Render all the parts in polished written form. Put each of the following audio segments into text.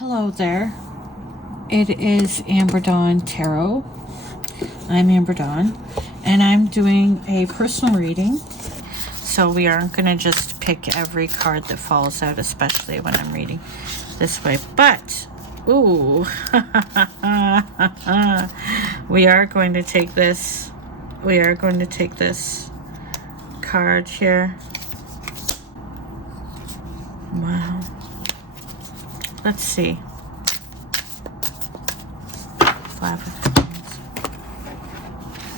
Hello there. It is Amber Dawn Tarot. I'm Amber Dawn, and I'm doing a personal reading. So we aren't going to just pick every card that falls out, especially when I'm reading this way. But, ooh, we are going to take this. We are going to take this card here. Wow. Let's see. Five of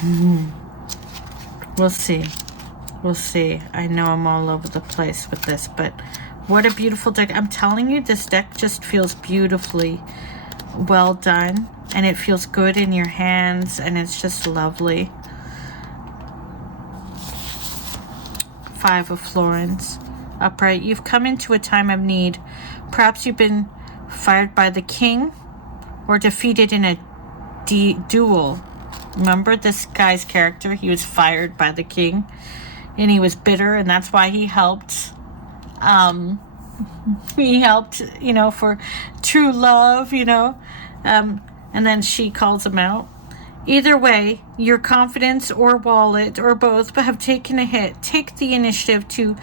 Wands. We'll see. We'll see. I know I'm all over the place with this, but what a beautiful deck. I'm telling you, this deck just feels beautifully well done, and it feels good in your hands, and it's just lovely. Five of Florins. Upright. You've come into a time of need. Perhaps you've been fired by the king or defeated in a duel. Remember this guy's character? He was fired by the king and he was bitter, and that's why he helped. He helped, for true love, and then she calls him out. Either way, your confidence or wallet or both have taken a hit. Take the initiative to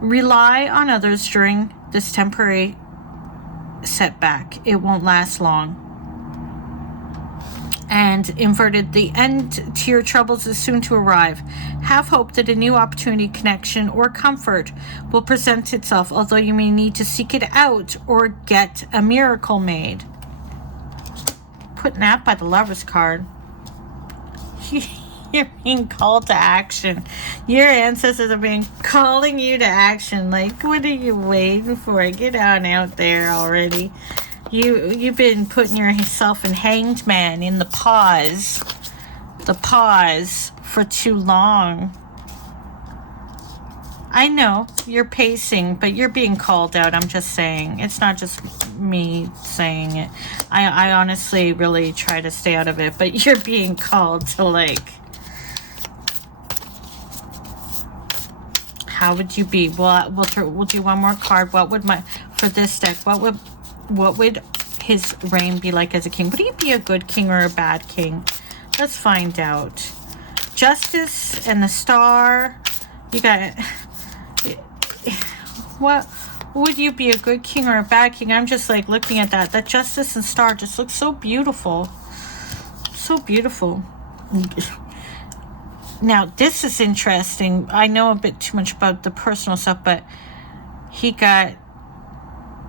rely on others during this temporary setback. It won't last long. And inverted, the end to your troubles is soon to arrive. Have hope that a new opportunity, connection, or comfort will present itself, although you may need to seek it out or get a miracle made. Putting that by the Lover's card. You're being called to action. Your ancestors are being calling you to action. Like, what are you waiting for? Get on out there already. You've been putting yourself in hanged man in the pause for too long. I know you're pacing, but you're being called out. I'm just saying. It's not just me saying it. I honestly really try to stay out of it, but you're being called to, how would you be? Well, we'll do one more card. What would for this deck, what would his reign be like as a king? Would he be a good king or a bad king? Let's find out. Justice and the Star. You got what? Would you be a good king or a bad king? I'm just looking at that. That Justice and Star just looks so beautiful. So beautiful. Now, this is interesting. I know a bit too much about the personal stuff, but he got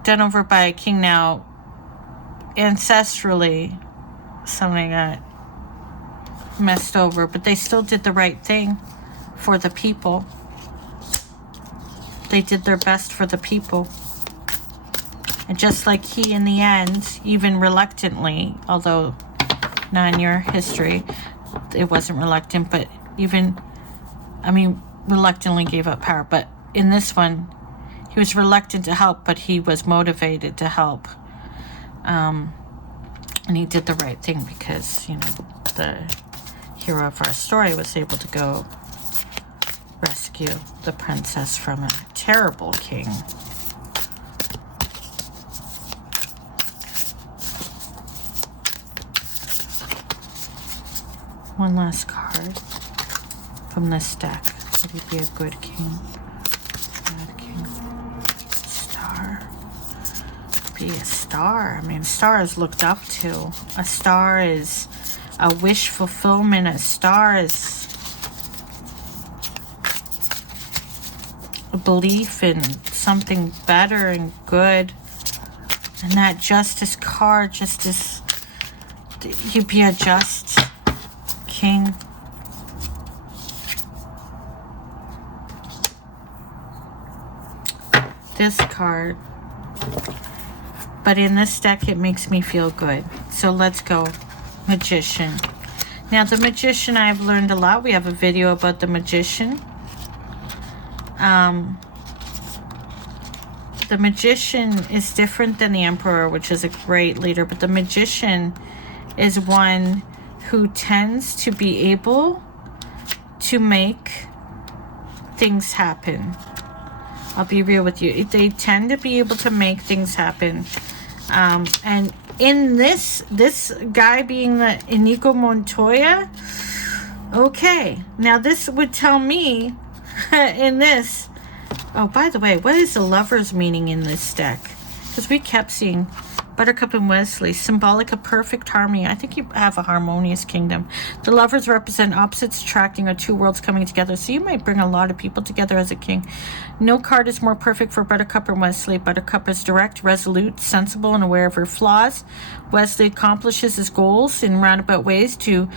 done over by a king now. Ancestrally, something got messed over, but they still did the right thing for the people. They did their best for the people. And just like he, in the end, even reluctantly, although not in your history, it wasn't reluctant, but reluctantly gave up power. But in this one, he was reluctant to help, but he was motivated to help. And he did the right thing because, the hero of our story was able to go rescue the princess from a terrible king. One last card from this deck. Would he be a good king? Bad king? Star. Be a star. A star is looked up to. A star is a wish fulfillment. A star is a belief in something better and good. And that Justice card just is, you'd be a just king. This card. But in this deck, it makes me feel good. So let's go. Magician. Now, the Magician, I've learned a lot. We have a video about the Magician. The Magician is different than the Emperor, which is a great leader. But the Magician is one who tends to be able to make things happen. I'll be real with you. They tend to be able to make things happen. And in this guy being the Inigo Montoya, okay, now this would tell me in this, oh, by the way, what is the Lover's meaning in this deck? Because we kept seeing Buttercup and Wesley, symbolic of perfect harmony. I think you have a harmonious kingdom. The Lovers represent opposites attracting, or two worlds coming together. So you might bring a lot of people together as a king. No card is more perfect for Buttercup and Wesley. Buttercup is direct, resolute, sensible, and aware of her flaws. Wesley accomplishes his goals in roundabout ways to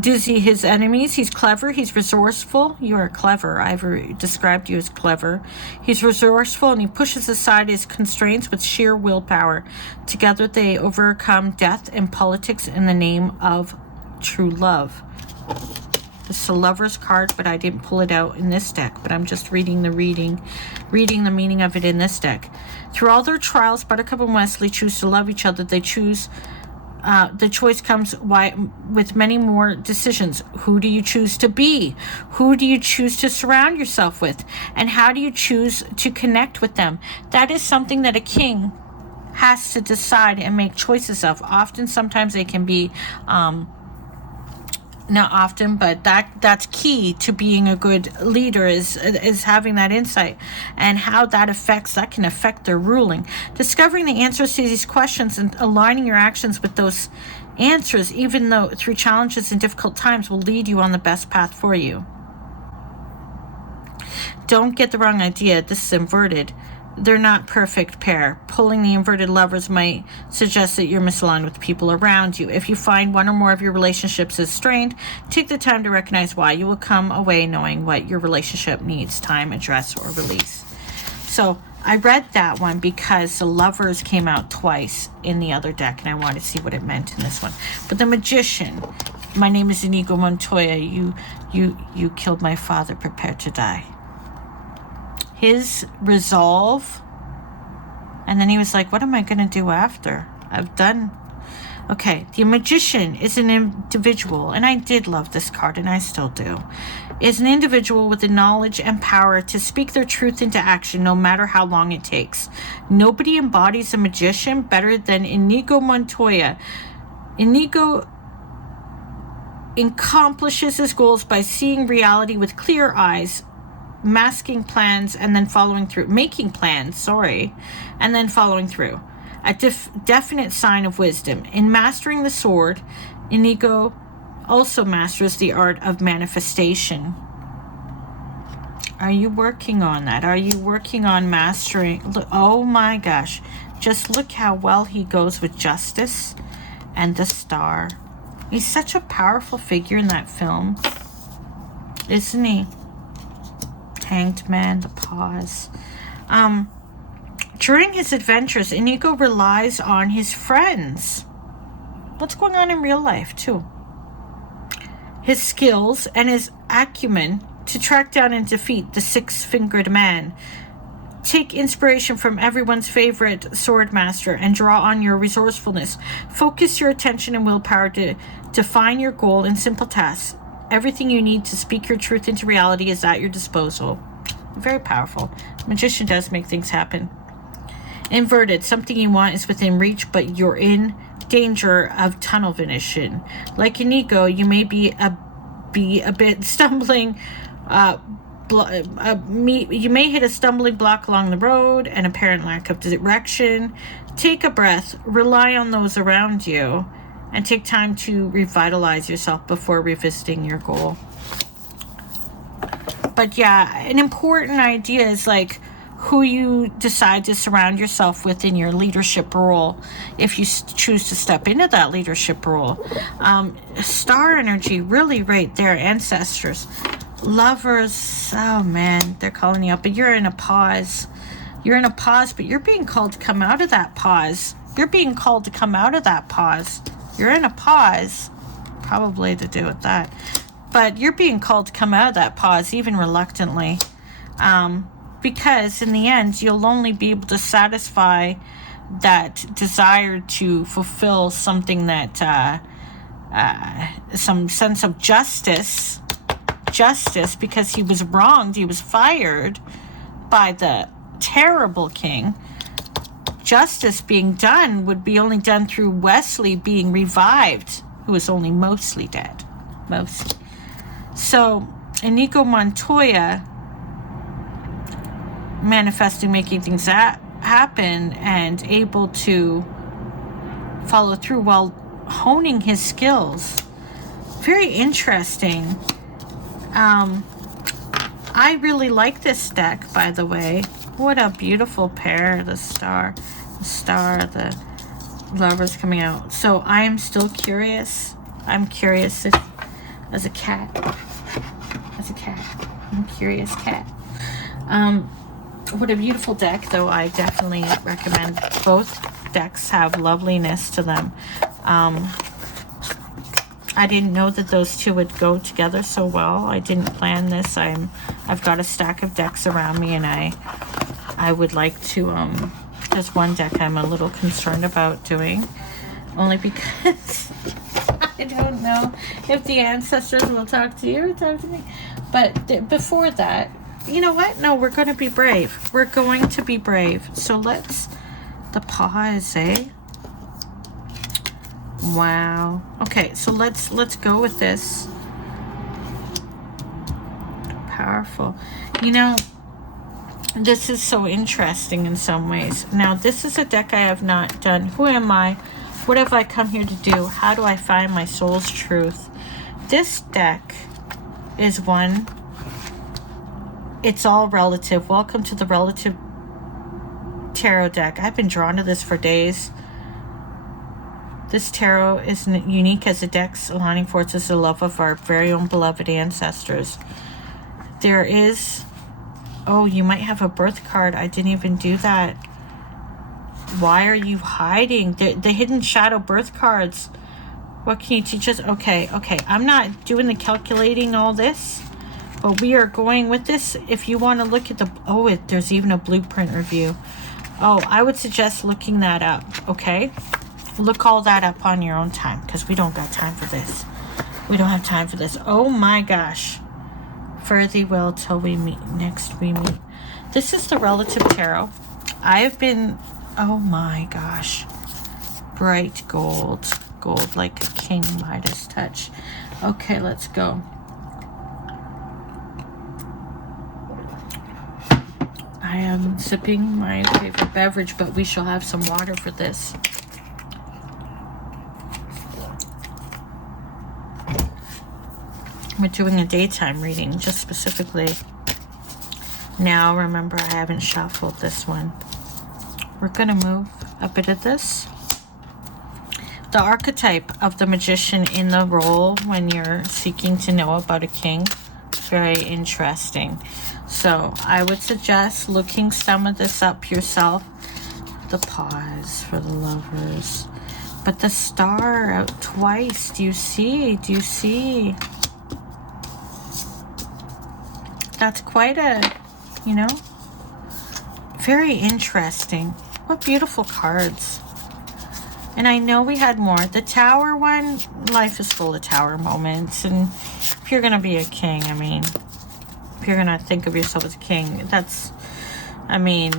dizzy his enemies. He's clever. He's resourceful. You are clever. I've described you as clever. He's resourceful, and he pushes aside his constraints with sheer willpower. Together they overcome death and politics in the name of true love. This is a Lover's card, but I didn't pull it out in this deck, but I'm just reading the meaning of it in this deck. Through all their trials, Buttercup and Wesley choose to love each other. They choose, the choice comes with many more decisions. Who do you choose to be? Who do you choose to surround yourself with? And how do you choose to connect with them? That is something that a king has to decide and make choices of. Sometimes they can be, not often, but that's key to being a good leader, is having that insight, and how that can affect their ruling. Discovering the answers to these questions and aligning your actions with those answers, even though through challenges and difficult times, will lead you on the best path for you. Don't get the wrong idea. This is inverted. They're not perfect pair. Pulling the inverted Lovers might suggest that you're misaligned with the people around you. If you find one or more of your relationships is strained, take the time to recognize why. You will come away knowing what your relationship needs: time, address, or release. So I read that one because the Lovers came out twice in the other deck, and I wanted to see what it meant in this one. But the Magician, my name is Inigo Montoya. You killed my father. Prepare to die. His resolve, and then he was like, what am I going to do after I've done? Okay, the Magician is an individual, and I did love this card, and I still do, is an individual with the knowledge and power to speak their truth into action, no matter how long it takes. Nobody embodies a magician better than Inigo Montoya. Inigo accomplishes his goals by seeing reality with clear eyes, masking plans and then following through, making plans, and then following through. A definite sign of wisdom. In mastering the sword, Inigo also masters the art of manifestation. Are you working on that? Are you working on mastering? Look, oh my gosh. Just look how well he goes with justice and the star. He's such a powerful figure in that film, isn't he? Hanged Man, the pause. During his adventures, Inigo relies on his friends. What's going on in real life, too? His skills and his acumen to track down and defeat the six-fingered man. Take inspiration from everyone's favorite sword master and draw on your resourcefulness. Focus your attention and willpower to define your goal in simple tasks. Everything you need to speak your truth into reality is at your disposal. Very powerful. Magician does make things happen. Inverted. Something you want is within reach, but you're in danger of tunnel vision. Like Inigo, you may be a bit stumbling. You may hit a stumbling block along the road, an apparent lack of direction. Take a breath. Rely on those around you. And take time to revitalize yourself before revisiting your goal. But yeah, an important idea is like who you decide to surround yourself with in your leadership role, if you choose to step into that leadership role. Star energy, really right there. Ancestors, Lovers, oh man, they're calling you up, but you're in a pause. You're in a pause, but you're being called to come out of that pause. You're being called to come out of that pause. You're in a pause, probably to do with that. But you're being called to come out of that pause, even reluctantly. Because in the end, you'll only be able to satisfy that desire to fulfill something that, some sense of justice, because he was wronged, he was fired by the terrible king. justice being done would be only done through Wesley being revived, who was only mostly dead. Mostly. So, Inigo Montoya manifesting, making things happen, and able to follow through while honing his skills. Very interesting. I really like this deck, by the way. What a beautiful pair. The star, the lovers coming out. So I am still curious. I'm curious as a cat. I'm a curious cat. What a beautiful deck, though. I definitely recommend. Both decks have loveliness to them. I didn't know that those two would go together so well. I didn't plan this. I've got a stack of decks around me, and I would like to, there's one deck I'm a little concerned about doing, only because I don't know if the ancestors will talk to you or talk to me. But before that, you know what? No, we're going to be brave. We're going to be brave. So let's, the pause, eh? Wow. Okay, so let's go with this. Powerful. You know, this is so interesting in some ways. Now, this is a deck I have not done. Who am I? What have I come here to do? How do I find my soul's truth? This deck is one. It's all relative. Welcome to the relative tarot deck. I've been drawn to this for days. This tarot is unique as a deck's aligning forces the love of our very own beloved ancestors. There is... Oh, you might have a birth card. I didn't even do that. Why are you hiding? The hidden shadow birth cards. What can you teach us? Okay. I'm not doing the calculating all this, but we are going with this. If you want to look at the... Oh, there's even a blueprint review. Oh, I would suggest looking that up, okay? Look all that up on your own time, because we don't got time for this. We don't have time for this. Oh my gosh. Fare thee well till we meet. Next we meet. This is the relative tarot. I have been... Oh my gosh. Bright gold. Gold like a King Midas touch. Okay, let's go. I am sipping my favorite beverage, but we shall have some water for this. We're doing a daytime reading, just specifically. Now, remember, I haven't shuffled this one. We're going to move a bit of this. The archetype of the magician in the role when you're seeking to know about a king. Very interesting. So, I would suggest looking some of this up yourself. The pause for the lovers. But the star out twice. Do you see? Do you see? That's quite a, you know, very interesting. What beautiful cards. And I know we had more. The tower one, life is full of tower moments. And if you're going to be a king, I mean, if you're going to think of yourself as a king, that's, I mean,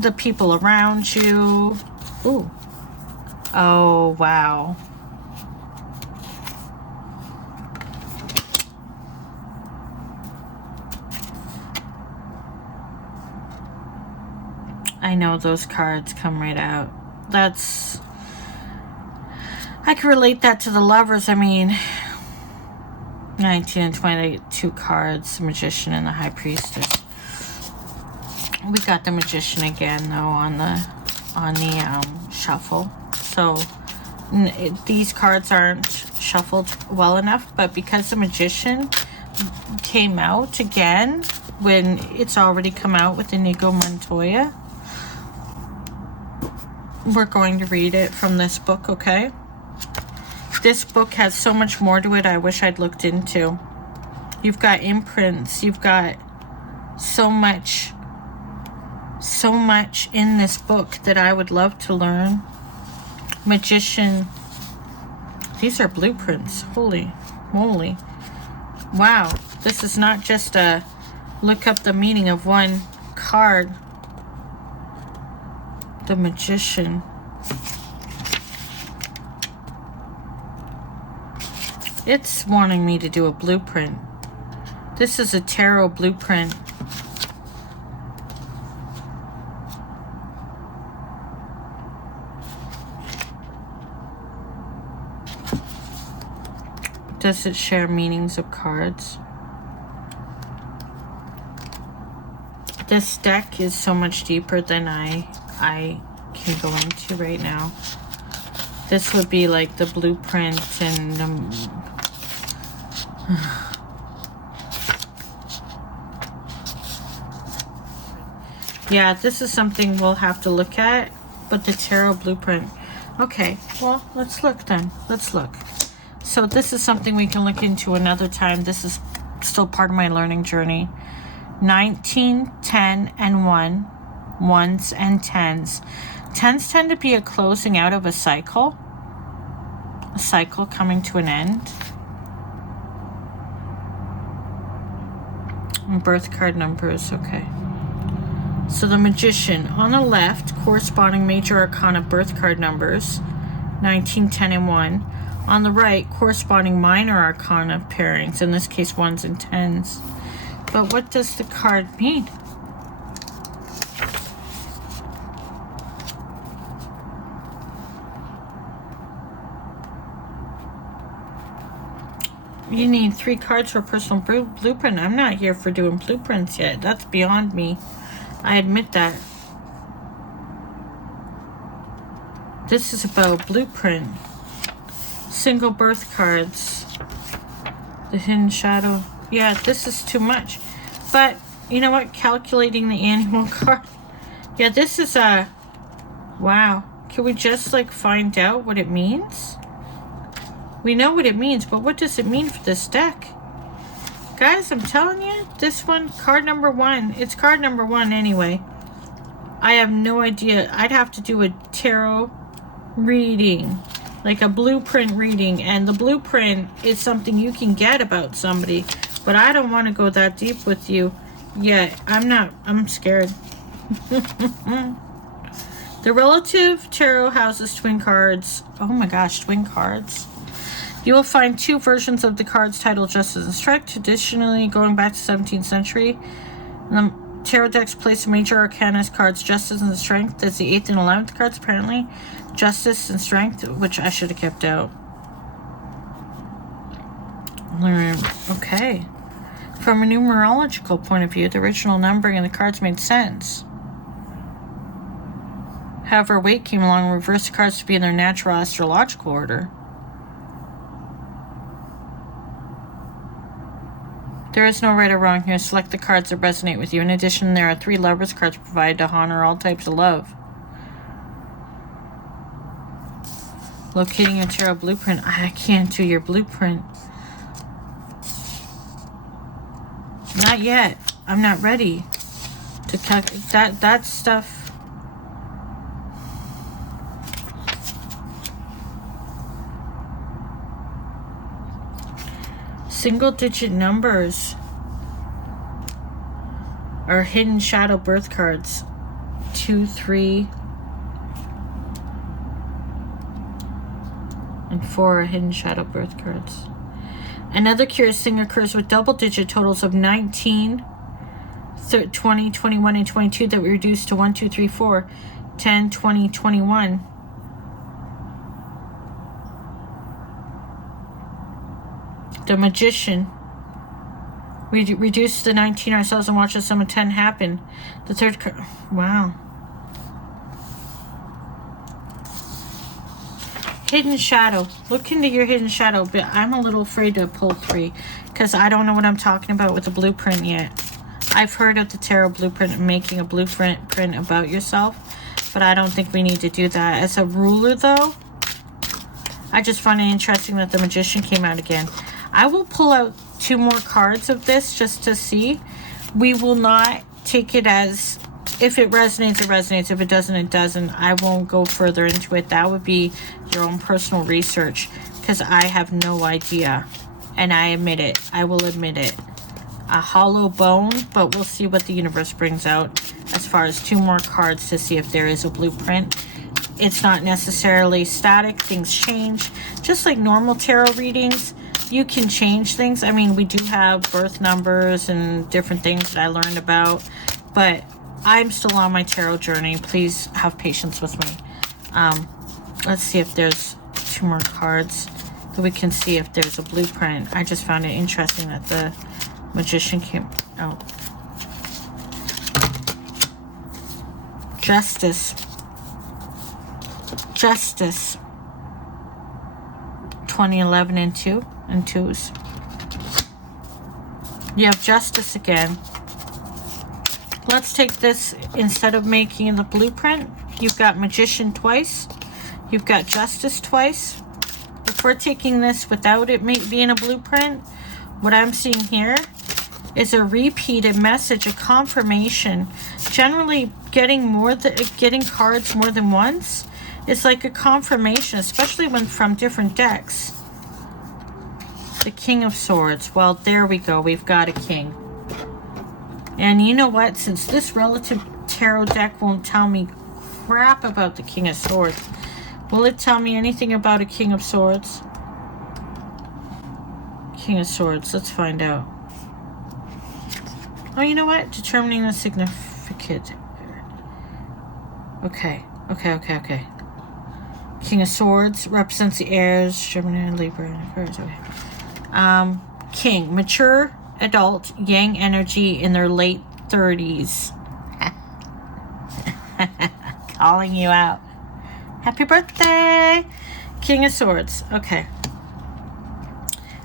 the people around you. Ooh. Oh, wow. I know those cards come right out. That's... I can relate that to the lovers. I mean, 19 and 22 cards, the Magician and the High Priestess. We got the Magician again, though, on the shuffle. So, these cards aren't shuffled well enough, but because the Magician came out again when it's already come out with Inigo Montoya, we're going to read it from this book, okay? This book has so much more to it I wish I'd looked into. You've got imprints. You've got so much in this book that I would love to learn. Magician. These are blueprints. Holy moly. Wow. This is not just a look up the meaning of one card. The Magician. It's wanting me to do a blueprint. This is a tarot blueprint. Does it share meanings of cards? This deck is so much deeper than I can go into right now. This would be like the blueprint and yeah, this is something we'll have to look at, but the tarot blueprint. Okay, well, let's look then. Let's look. So this is something we can look into another time. This is still part of my learning journey. 19, 10, and 1. Ones and 10s. 10s tend to be a closing out of a cycle. A cycle coming to an end. And birth card numbers, okay. So the Magician. On the left, corresponding major arcana birth card numbers. 19, 10, and 1. On the right, corresponding minor arcana pairings, in this case 1s and 10s. But what does the card mean? You need 3 cards for a personal blueprint. I'm not here for doing blueprints yet. That's beyond me. I admit that. This is about blueprint. Single birth cards. The hidden shadow. Yeah, this is too much. But, you know what? Calculating the animal card. Yeah, this is a... Wow. Can we just, like, find out what it means? We know what it means, but what does it mean for this deck? Guys, I'm telling you, this one, card number 1. It's card number 1 anyway. I have no idea. I'd have to do a tarot reading. Like a blueprint reading, and the blueprint is something you can get about somebody, but I don't want to go that deep with you yet. I'm scared. The relative tarot houses twin cards. Oh my gosh, twin cards. You will find 2 versions of the cards titled Justice and Strength, traditionally going back to 17th century. The tarot decks place major arcana cards Justice and Strength as the 8th and 11th cards, apparently. Justice and Strength, which I should have kept out. Okay. From a numerological point of view, the original numbering of the cards made sense. However, weight came along and reversed the cards to be in their natural astrological order. There is no right or wrong here. Select the cards that resonate with you. In addition, there are 3 Lovers cards provided to honor all types of love. Locating your tarot blueprint. I can't do your blueprint. Not yet. I'm not ready to calculate that stuff. Single digit numbers are hidden shadow birth cards. 2, 3, and 4 are hidden shadow birth cards. Another curious thing occurs with double digit totals of 19, 20, 21, and 22 that we reduce to 1, 2, 3, 4, 10, 20, 21. The Magician. We reduce the 19 ourselves and watch the sum of 10 happen. The third card. Wow. Hidden shadow. Look into your hidden shadow, but I'm a little afraid to pull 3 because I don't know what I'm talking about with the blueprint yet. I've heard of the tarot blueprint and making a blueprint print about yourself, but I don't think we need to do that. As a ruler, though, I just find it interesting that the Magician came out again. I will pull out 2 more cards of this just to see. We will not take it as... If it resonates, it resonates. If it doesn't, it doesn't. I won't go further into it. That would be your own personal research because I have no idea. And I admit it. I will admit it. A hollow bone, but we'll see what the universe brings out as far as 2 more cards to see if there is a blueprint. It's not necessarily static. Things change. Just like normal tarot readings, you can change things. I mean, we do have birth numbers and different things that I learned about, but I'm still on my tarot journey. Please have patience with me. Let's see if there's 2 more cards that we can see if there's a blueprint. I just found it interesting that the Magician came out. Justice. Justice. 2011 and 2 and 2s. You have Justice again. Let's take this, instead of making the blueprint, you've got Magician twice. You've got Justice twice. If we're taking this without it being a blueprint, what I'm seeing here is a repeated message, a confirmation. Generally, getting cards more than once is like a confirmation, especially when from different decks. The King of Swords. Well, there we go. We've got a king. And you know what? Since this relative tarot deck won't tell me crap about the King of Swords, will it tell me anything about a King of Swords? King of Swords. Let's find out. Oh, you know what? Determining the significant. Okay. King of Swords represents the heirs, Gemini, Libra, and Aquarius. Okay. King, mature adult, yang energy in their late 30s. Calling you out. Happy birthday! King of Swords. Okay.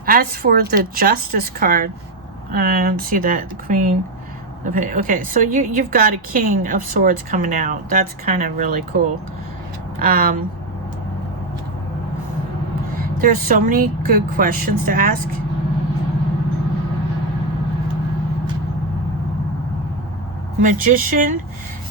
As for the Justice card, I don't see that. The Queen. Okay, so you've got a King of Swords coming out. That's kind of really cool. There's so many good questions to ask. Magician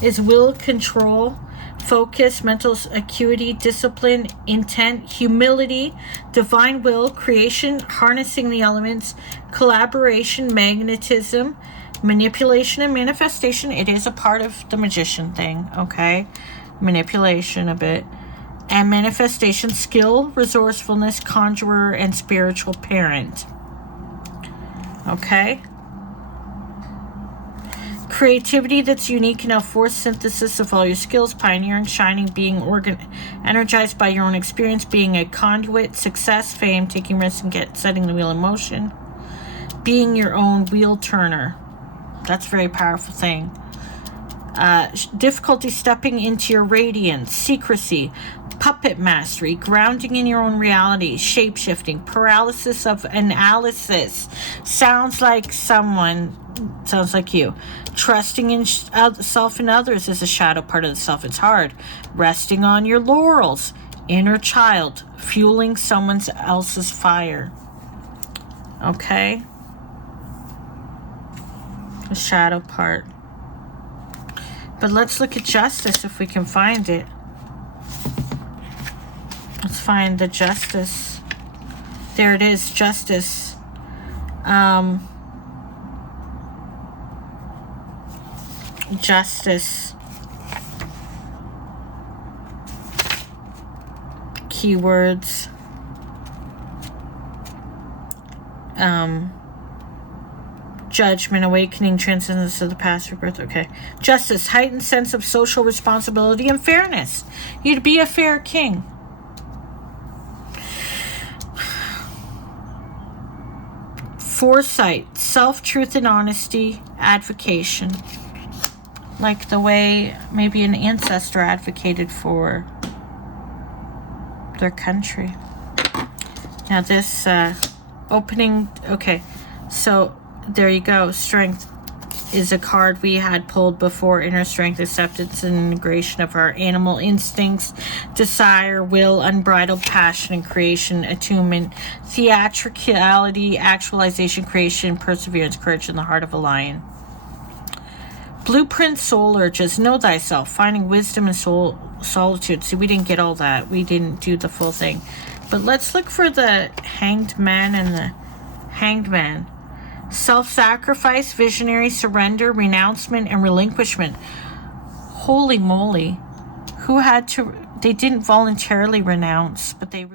is will, control, focus, mental acuity, discipline, intent, humility, divine will, creation, harnessing the elements, collaboration, magnetism, manipulation, and manifestation. It is a part of the Magician thing, okay? Manipulation a bit. And manifestation, skill, resourcefulness, conjurer, and spiritual parent. Okay? Creativity that's unique enough, forced synthesis of all your skills, pioneering, shining, being energized by your own experience, being a conduit, success, fame, taking risks, and setting the wheel in motion. Being your own wheel turner. That's a very powerful thing. Difficulty stepping into your radiance, secrecy, puppet mastery, grounding in your own reality, shape-shifting, paralysis of analysis. Sounds like you. Trusting in self and others is a shadow part of the self. It's hard. Resting on your laurels. Inner child. Fueling someone else's fire. Okay? The shadow part. But let's look at Justice if we can find it. Let's find the Justice. There it is, Justice. Justice. Keywords. Judgment, awakening, transcendence of the past, rebirth. Okay. Justice, heightened sense of social responsibility and fairness. You'd be a fair king. Foresight, self-truth and honesty, advocation. Like the way maybe an ancestor advocated for their country. Now this opening, okay, so there you go. Strength is a card we had pulled before. Inner strength, acceptance, and integration of our animal instincts, desire, will, unbridled passion and creation, attunement, theatricality, actualization, creation, perseverance, courage in the heart of a lion. Blueprint, soul urges, know thyself, finding wisdom and solitude. See, we didn't get all that. We didn't do the full thing. But let's look for the Hanged Man and the Hanged Man. Self-sacrifice, visionary, surrender, renouncement, and relinquishment. Holy moly. Who had to... They didn't voluntarily renounce, but they...